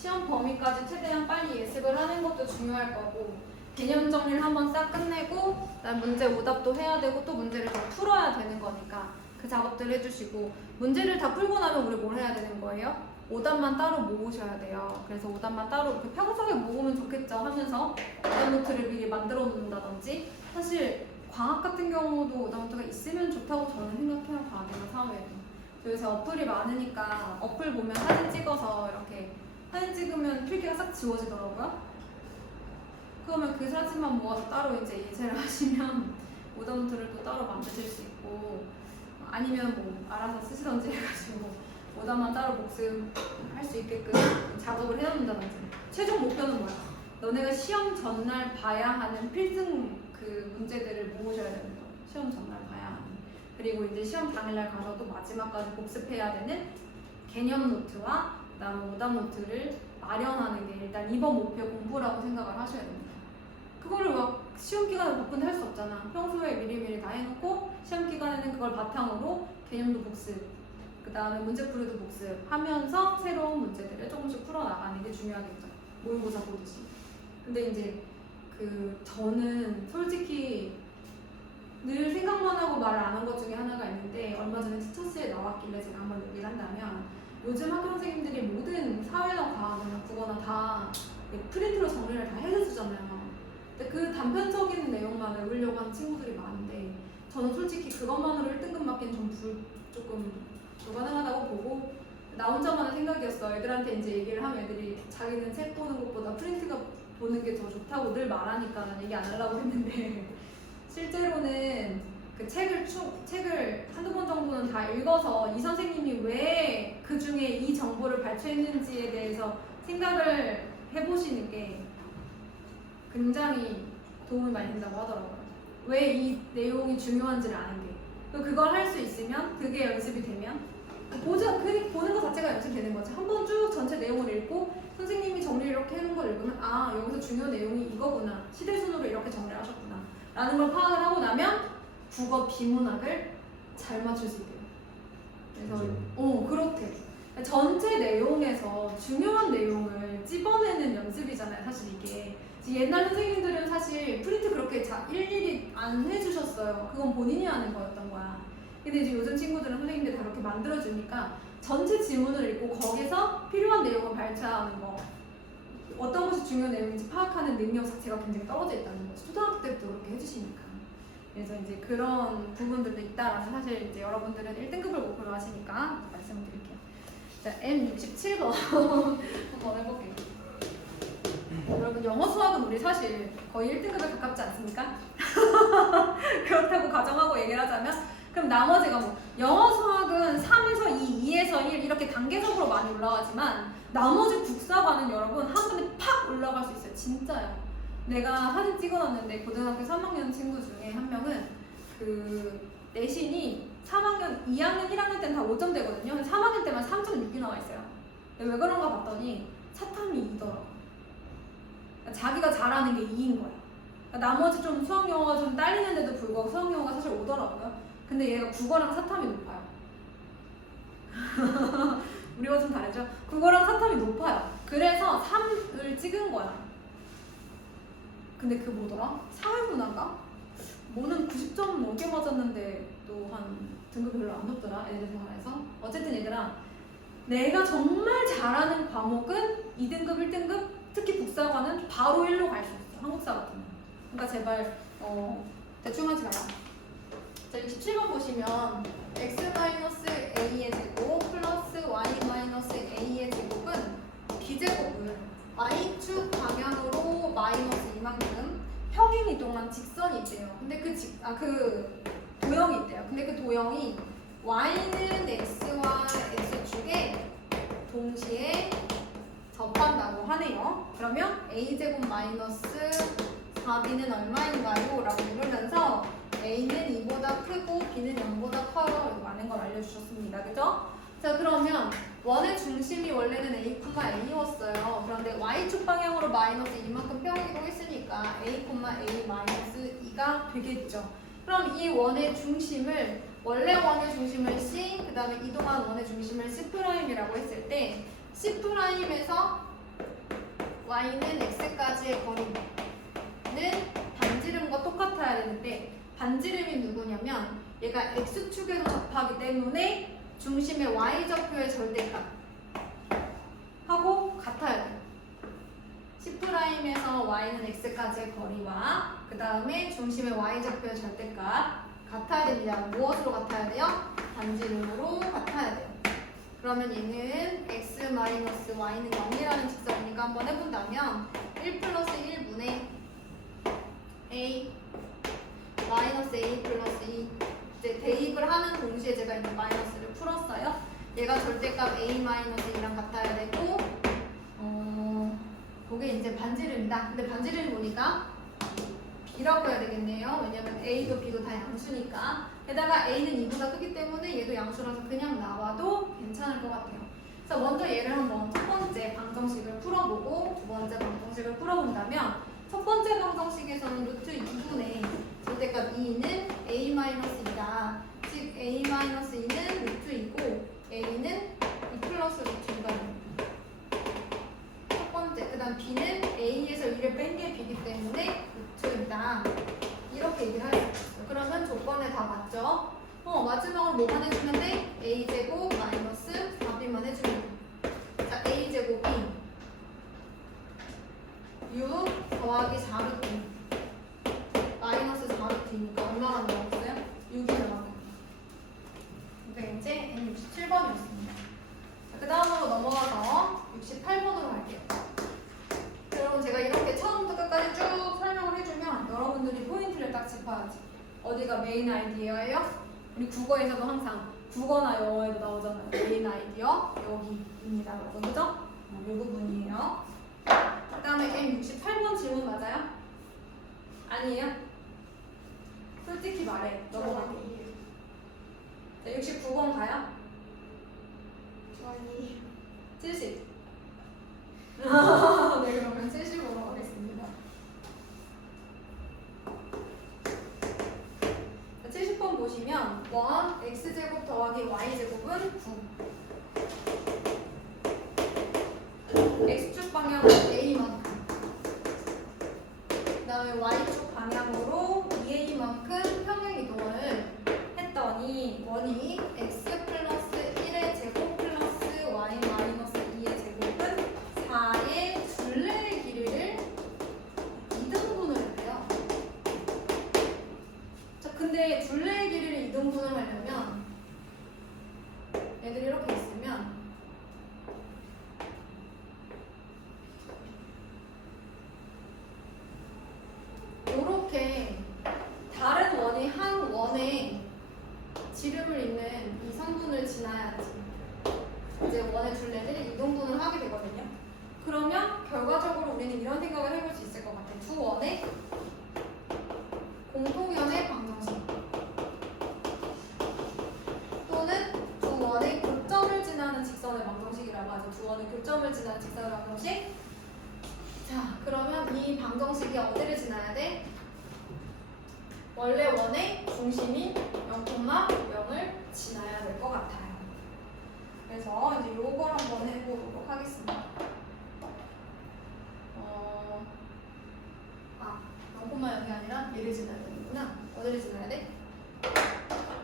시험 범위까지 최대한 빨리 예습을 하는 것도 중요할 거고 개념 정리를 한번 싹 끝내고 그다음 문제 오답도 해야 되고 또 문제를 더 풀어야 되는 거니까 그 작업들 해주시고 문제를 다 풀고 나면 우리 뭘 해야 되는 거예요? 오답만 따로 모으셔야 돼요. 그래서 오답만 따로 이렇게 평소에 모으면 좋겠죠 하면서 오답 노트를 미리 만들어 놓는다든지 사실 과학 같은 경우도 오답 노트가 있으면 좋다고 저는 생각해요. 과학이나 사회에도. 요새 어플이 많으니까 어플 보면 사진 찍어서 이렇게 사진 찍으면 필기가 싹 지워지더라고요. 그러면 그 사진만 모아서 따로 이제 예제를 하시면 오답 노트를 또 따로 만드실 수 있고 아니면 뭐 알아서 쓰시던지 해가지고 오답만 따로 복습할 수 있게끔 작업을 해놓는다든지. 최종 목표는 뭐야? 너네가 시험 전날 봐야 하는 필승 그 문제들을 모으셔야 되는 거야. 시험 전날 봐야 하는. 그리고 이제 시험 당일날 가서 또 마지막까지 복습해야 되는 개념 노트와 그다음에 오답 노트를 마련하는 게 일단 이번 목표 공부라고 생각을 하셔야 됩니다. 그거를 막 시험 기간에 바쁜데 할 수 없잖아. 평소에 미리미리 다 해놓고 시험 기간에는 그걸 바탕으로 개념도 복습, 그 다음에 문제풀이도 복습하면서 새로운 문제들을 조금씩 풀어나가는 게 중요하겠죠. 모의고사 보듯이. 근데 이제 저는 솔직히 늘 생각만 하고 말을 안 한 것 중에 하나가 있는데 얼마 전에 티처스에 나왔길래 제가 한번 얘기를 한다면 요즘 학교 선생님들이 모든 사회나 과학이나 국어나 다 프린트로 정리를 다 해주잖아요. 근데 그 단편적인 내용만 외우려고 하는 친구들이 많은데 저는 솔직히 그것만으로 1등급 맞기는 조금 불가능하다고 보고 나 혼자만의 생각이었어. 애들한테 이제 얘기를 하면 애들이 자기는 책 보는 것보다 프린트가 보는 게 더 좋다고 늘 말하니까 난 얘기 안 하려고 했는데 실제로는 그 책을 한두 번 정도는 다 읽어서 이 선생님이 왜 그 중에 이 정보를 발췌했는지에 대해서 생각을 해보시는 게 굉장히 도움이 많이 된다고 하더라고요. 왜 이 내용이 중요한지를 아는 게. 그걸 할 수 있으면 그게 연습이 되면 보는 것 자체가 연습이 되는 거지. 한번 쭉 전체 내용을 읽고 선생님이 정리를 이렇게 해놓은 걸 읽으면 아 여기서 중요한 내용이 이거구나. 시대순으로 이렇게 정리를 하셨구나 라는 걸 파악을 하고 나면 국어 비문학을 잘 맞출 수 있대요. 그래서 그렇게 전체 내용에서 중요한 내용을 찝어내는 연습이잖아요. 사실 이게 옛날 선생님들은 사실 프린트 그렇게 일일이 안 해주셨어요. 그건 본인이 하는 거였던 거야. 근데 이제 요즘 친구들은 선생님들이 다 그렇게 만들어주니까 전체 지문을 읽고 거기서 필요한 내용을 발췌하는 거, 어떤 것이 중요한 내용인지 파악하는 능력 자체가 굉장히 떨어져 있다는 거죠. 초등학교 때부터 그렇게 해주시니까. 그래서 이제 그런 부분들도 있다라는 사실 이제 여러분들은 1등급을 목표로 하시니까 말씀을 드릴게요. 자, M67번 한번 해볼게요. 여러분 영어 수학은 우리 사실 거의 1등급에 가깝지 않습니까? 그렇다고 가정하고 얘기를 하자면 그럼 나머지가 뭐 영어 수학은 3에서 2, 2에서 1 이렇게 단계적으로 많이 올라가지만 나머지 국사과는 여러분 한 번에 팍 올라갈 수 있어요. 진짜요. 내가 사진 찍어놨는데 고등학교 3학년 친구 중에 한 명은 그 내신이 3학년, 2학년, 1학년 때는 다 5점 되거든요. 3학년 때만 3.6이 나와 있어요. 왜 그런가 봤더니 사탐이 2더라고. 자기가 잘하는 게 2인 거야. 나머지 좀 수학 영어가 좀 딸리는데도 불구하고 수학 영어가 사실 5더라고요. 근데 얘가 국어랑 사탐이 높아요. 우리가 좀 다르죠? 국어랑 사탐이 높아요. 그래서 3을 찍은 거야. 근데 그 뭐더라? 사회문화가? 뭐는 90점 넘게 맞았는데 또 한 등급 별로 안 높더라. 애들 생활에서. 어쨌든 얘들아, 내가 정말 잘하는 과목은 2등급, 1등급, 특히 국사과는 바로 1로 갈 수 있어. 한국사 같은 거. 그러니까 제발 대충 하지 마라. 자, 67번 보시면 x-a의 제곱 플러스 y-a의 제곱은 비제곱은 y축 방향으로 마이너스 이만큼 평행 이동한 직선이 있대요. 근데 그 도형이 있대요. 근데 그 도형이 y는 x와 x축에 동시에 접한다고 하네요. 그러면 a제곱 마이너스 4b는 얼마인가요? 라고 물으면서 a는 2보다 크고 b는 0보다 커요. 이거 많은 걸 알려주셨습니다. 그죠? 자, 그러면 원의 중심이 원래는 a,a였어요. 그런데 y축 방향으로 마이너스 이만큼 평행이동했으니까 a,a 마이너스 2가 되겠죠. 그럼 이 원의 중심을 원래 원의 중심을 C, 그 다음에 이동한 원의 중심을 C'이라고 했을 때 C'에서 y는 x까지의 거리는 반지름과 똑같아야 되는데 반지름이 누구냐면 얘가 x축에도 접하기 때문에 중심의 y좌표의 절대값 하고 같아야 돼요. C'에서 y는 x까지의 거리와 그 다음에 중심의 y좌표의 절대값 같아야 됩니다. 무엇으로 같아야 돼요? 반지름으로 같아야 돼요. 그러면 얘는 x-y는 0이라는 직선이니까 한번 해본다면 1 플러스 1분의 a 마이너스 a 플러스 2 이제 대입을 하는 동시에 제가 이제 마이너스를 풀었어요. 얘가 절대값 a 마이너스 2랑 같아야 되고 그게 이제 반지름이다. 근데 반지름이 보니까 b라고 해야 되겠네요. 왜냐면 a도 b도 다 양수니까. 게다가 a는 2보다 크기 때문에 얘도 양수라서 그냥 나와도 괜찮을 것 같아요. 그래서 먼저 얘를 한번 첫 번째 방정식을 풀어보고 두 번째 방정식을 풀어본다면 첫 번째 방정식에서는 루트 2분의 절대값 2는 a-2다. 즉 a-2는 루트 2고 a는 2 플러스 루트 2가 됩니다. 첫 번째, 그 다음 b는 a에서 2를 뺀 게 b이기 때문에 루트이다. 이렇게 얘기를 할 수 있어요. 그러면 조건에 다 맞죠? 마지막으로 뭐만 해주면 돼? a제곱 마이너스 4b만 해주면 돼. 자, a제곱이 6 더하기 4루트 마이너스 4루트니까 얼마가 나왔어요? 6이 나왔어요. 그러니까 이제 N67번이었습니다. 그 다음으로 넘어가서 68번으로 갈게요. 여러분 제가 이렇게 처음부터 끝까지 쭉 설명을 해주면 여러분들이 포인트를 딱 짚어야지. 어디가 메인 아이디어예요? 우리 국어에서도 항상 국어나 영어에도 나오잖아요. 메인 아이디어 여기입니다. 여러분 그죠? 이 부분이에요. 그 다음에 M68번 질문 맞아요? 아니에요? 솔직히 말해. 넘어갈게요. 자, 69번 가요? 아니 70. 네, 그러면 70으로 가겠습니다. 70번 보시면 1 x제곱 더하기 y제곱은 9. x축 방향은 a만큼. 그 다음에 y축 방향으로 2a만큼 평행이동을 했더니 원이 x 플러스 1의 제곱 플러스 y 마이너스 2의 제곱은 4의 둘레의 길이를 2등분을 했대요. 자, 근데 둘레의 길이를 2등분을 하려면 애들이 이렇게 있으면 이렇게 다른 원이 한 원에 지름을 잇는 이 성분을 지나야지 이제 원의 둘레를 2등분을 하게 되거든요. 그러면 결과적으로 우리는 이런 생각을 해볼 수 있을 것 같아요. 두 원의 공통연의 방정식 또는 두 원의 교점을 지나는 직선의 방정식이라고 하죠. 두 원의 교점을 지나는 직선의 방정식. 자, 그러면 이 방정식이 어디를 지나야 돼? 원래 원의 중심인 0,0을 지나야 될 것 같아요. 그래서 이제 요걸 한번 해보도록 하겠습니다. 0,0이 아니라 얘를 지나야 되는구나. 어디를 지나야 돼?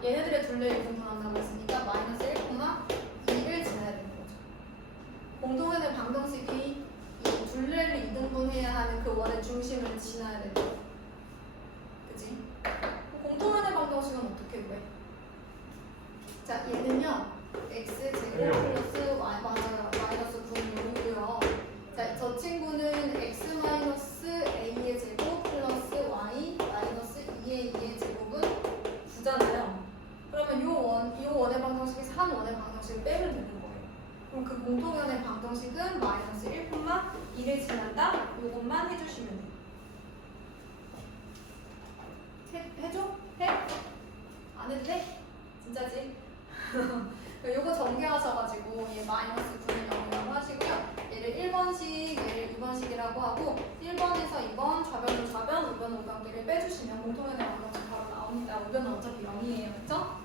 얘네들의 둘레를 공통한다고 했으니까 마이너스 1,2를 지나야 되는 거죠. 공통연의 방정식이 이 둘레를 2등분해야 하는 그 원의 중심을 지나야 되는 거죠. 그치? 공통연의 방정식은 어떻게 구해? 자, 얘는요 x제곱 플러스 y 맞아요. 마이너스 9는 0이고요. 자, 저 친구는 x 마이너스 a의 제곱 플러스 y 마이너스 2의 2의 제곱은 9잖아요. 그러면 요 원의 방정식에서 한 원의 방정식을 빼면 되는 거예요. 그럼 그 공통연의 방정식은 마이너스 1,2를 지난다. 요것만 해주시면 돼요. 해줘? 해? 안 해도 돼? 진짜지? 요거 전개하셔가지고 얘 마이너스 9는 0이라고 하시고요. 얘를 1번식, 얘를 2번식이라고 하고 1번에서 2번, 좌변으로 좌변, 우변, 우변끼를 빼주시면 공통연의 방정식 바로 나옵니다. 우변은 어차피 0이에요. 그쵸?